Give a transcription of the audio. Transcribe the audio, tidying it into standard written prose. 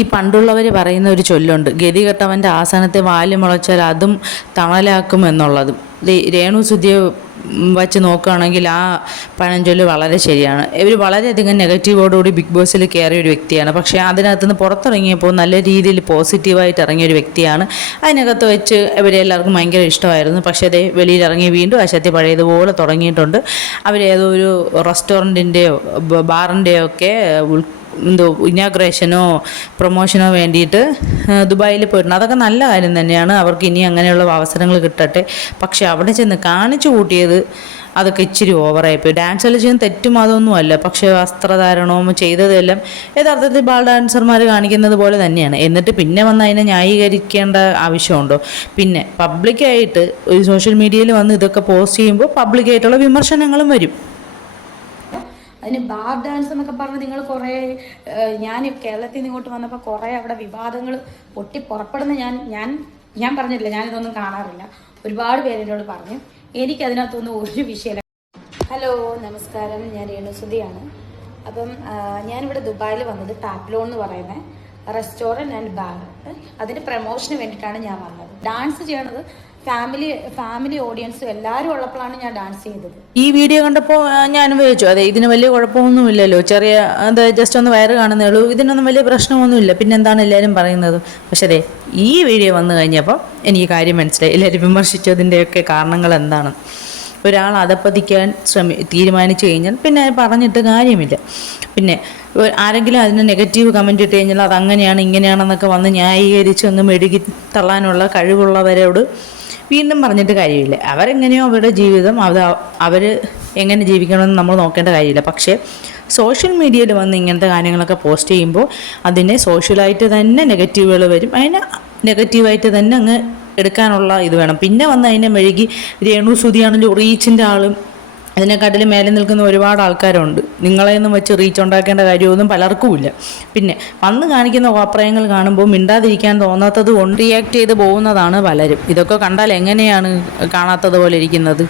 ഈ പണ്ടുള്ളവർ പറയുന്ന ഒരു ചൊല്ലുണ്ട്, ഗതികെട്ടവൻ്റെ ആസനത്തെ വാല് മുളച്ചാൽ അതും തണലാക്കും എന്നുള്ളത്. രേണുസുധിയെ വച്ച് നോക്കുകയാണെങ്കിൽ ആ പഴഞ്ചൊല്ല് വളരെ ശരിയാണ്. ഇവർ വളരെയധികം നെഗറ്റീവോടുകൂടി ബിഗ് ബോസിൽ കയറിയ ഒരു വ്യക്തിയാണ്. പക്ഷേ അതിനകത്തുനിന്ന് പുറത്തിറങ്ങിയപ്പോൾ നല്ല രീതിയിൽ പോസിറ്റീവായിട്ട് ഇറങ്ങിയ ഒരു വ്യക്തിയാണ്. അതിനകത്ത് വെച്ച് ഇവരെല്ലാവർക്കും ഭയങ്കര ഇഷ്ടമായിരുന്നു. പക്ഷേ അതേ വെളിയിലിറങ്ങി വീണ്ടും അശത്തി പഴയതുപോലെ തുടങ്ങിയിട്ടുണ്ട്. അവരേതോ ഒരു റെസ്റ്റോറൻറ്റിൻ്റെയോ ബാറിൻ്റെയോ ഒക്കെ ഇനാഗ്രേഷനോ പ്രൊമോഷനോ വേണ്ടിയിട്ട് ദുബായിൽ പോയിട്ടുണ്ട്. അതൊക്കെ നല്ല കാര്യം തന്നെയാണ്. അവർക്ക് ഇനി അങ്ങനെയുള്ള അവസരങ്ങൾ കിട്ടട്ടെ. പക്ഷെ അവിടെ ചെന്ന് കാണിച്ചു കൂട്ടിയത് അതൊക്കെ ഇച്ചിരി ഓവറായിപ്പോയി. ഡാൻസ് കളിച്ചതും തെറ്റും അതൊന്നുമല്ല. പക്ഷേ വസ്ത്രധാരണവും ചെയ്തതെല്ലാം യഥാർത്ഥത്തിൽ ബാൾ ഡാൻസർമാർ കാണിക്കുന്നത് പോലെ തന്നെയാണ്. എന്നിട്ട് പിന്നെ വന്ന് അതിനെ ന്യായീകരിക്കേണ്ട ആവശ്യമുണ്ടോ? പിന്നെ പബ്ലിക്കായിട്ട് ഒരു സോഷ്യൽ മീഡിയയിൽ വന്ന് ഇതൊക്കെ പോസ്റ്റ് ചെയ്യുമ്പോൾ പബ്ലിക്കായിട്ടുള്ള വിമർശനങ്ങളും വരും. അതിന് ബാർ ഡാൻസ് എന്നൊക്കെ പറഞ്ഞ് നിങ്ങൾ കുറേ, ഞാൻ കേരളത്തിൽ നിന്ന് ഇങ്ങോട്ട് വന്നപ്പോൾ കുറേ അവിടെ വിവാദങ്ങൾ പൊട്ടി പുറപ്പെടുന്ന ഞാൻ പറഞ്ഞിട്ടില്ല, ഞാനിതൊന്നും കാണാറില്ല. ഒരുപാട് പേര് എന്നോട് പറഞ്ഞു. എനിക്കതിനകത്തൊന്നും ഒരു വിഷയമില്ല. ഹലോ, നമസ്കാരം. ഞാൻ രേണുസുധിയാണ്. അപ്പം ഞാനിവിടെ ദുബായിൽ വന്നത് ടാപ്ലോൺ എന്ന് പറയുന്ന റെസ്റ്റോറൻറ്റ് ആൻഡ് ബാർ, അതിൻ്റെ പ്രമോഷന് വേണ്ടിയിട്ടാണ് ഞാൻ വന്നത്. ഡാൻസ് ചെയ്യണത് ഫാമിലി ഓഡിയൻസും എല്ലാവരും ഉള്ളപ്പോഴാണ് ഞാൻ ഡാൻസ് ചെയ്തത്. ഈ വീഡിയോ കണ്ടപ്പോൾ ഞാൻ വിചാരിച്ചു, അതെ ഇതിന് വലിയ കുഴപ്പമൊന്നുമില്ലല്ലോ, ചെറിയ ജസ്റ്റ് ഒന്ന് വയറ് കാണുന്നേ ഉള്ളൂ, ഇതിനൊന്നും വലിയ പ്രശ്നമൊന്നുമില്ല, പിന്നെന്താണ് എല്ലാവരും പറയുന്നത്. പക്ഷേ അതെ ഈ വീഡിയോ വന്നു കഴിഞ്ഞപ്പോൾ എനിക്ക് കാര്യം മനസ്സിലായി, എല്ലാവരും വിമർശിച്ചതിൻ്റെയൊക്കെ കാരണങ്ങൾ എന്താണ്. ഒരാൾ അധപ്പതിക്കാൻ തീരുമാനിച്ചു കഴിഞ്ഞാൽ പിന്നെ പറഞ്ഞിട്ട് കാര്യമില്ല. പിന്നെ ആരെങ്കിലും അതിന് നെഗറ്റീവ് കമൻറ്റ് ഇട്ട് കഴിഞ്ഞാൽ അതങ്ങനെയാണ് ഇങ്ങനെയാണെന്നൊക്കെ വന്ന് ന്യായീകരിച്ച് ഒന്ന് മെഴുകി തള്ളാനുള്ള കഴിവുള്ളവരോട് വീണ്ടും പറഞ്ഞിട്ട് കാര്യമില്ല. അവരെങ്ങനെയോ അവരുടെ ജീവിതം അവർ എങ്ങനെ ജീവിക്കണമെന്ന് നമ്മൾ നോക്കേണ്ട കാര്യമില്ല. പക്ഷേ സോഷ്യൽ മീഡിയയിൽ വന്ന് ഇങ്ങനത്തെ കാര്യങ്ങളൊക്കെ പോസ്റ്റ് ചെയ്യുമ്പോൾ അതിനെ സോഷ്യലായിട്ട് തന്നെ നെഗറ്റീവുകൾ വരും. അതിനെ നെഗറ്റീവായിട്ട് തന്നെ അങ്ങ് എടുക്കാനുള്ള ഇത് വേണം. പിന്നെ വന്ന് അതിനെ മെഴുകി രേണുസുധിയാണെങ്കിലും റീച്ചിൻ്റെ ആളും അതിനെക്കാട്ടിലും മേലെ നിൽക്കുന്ന ഒരുപാട് ആൾക്കാരുണ്ട്. നിങ്ങളെയൊന്നും വെച്ച് റീച്ച് ഉണ്ടാക്കേണ്ട കാര്യമൊന്നും പലർക്കുമില്ല. പിന്നെ വന്ന് കാണിക്കുന്ന അഭിപ്രായങ്ങൾ കാണുമ്പോൾ മിണ്ടാതിരിക്കാൻ തോന്നാത്തത് കൊണ്ട് റിയാക്ട് ചെയ്ത് പോകുന്നതാണ് പലരും. ഇതൊക്കെ കണ്ടാൽ എങ്ങനെയാണ് കാണാത്തത് പോലെ ഇരിക്കുന്നത്?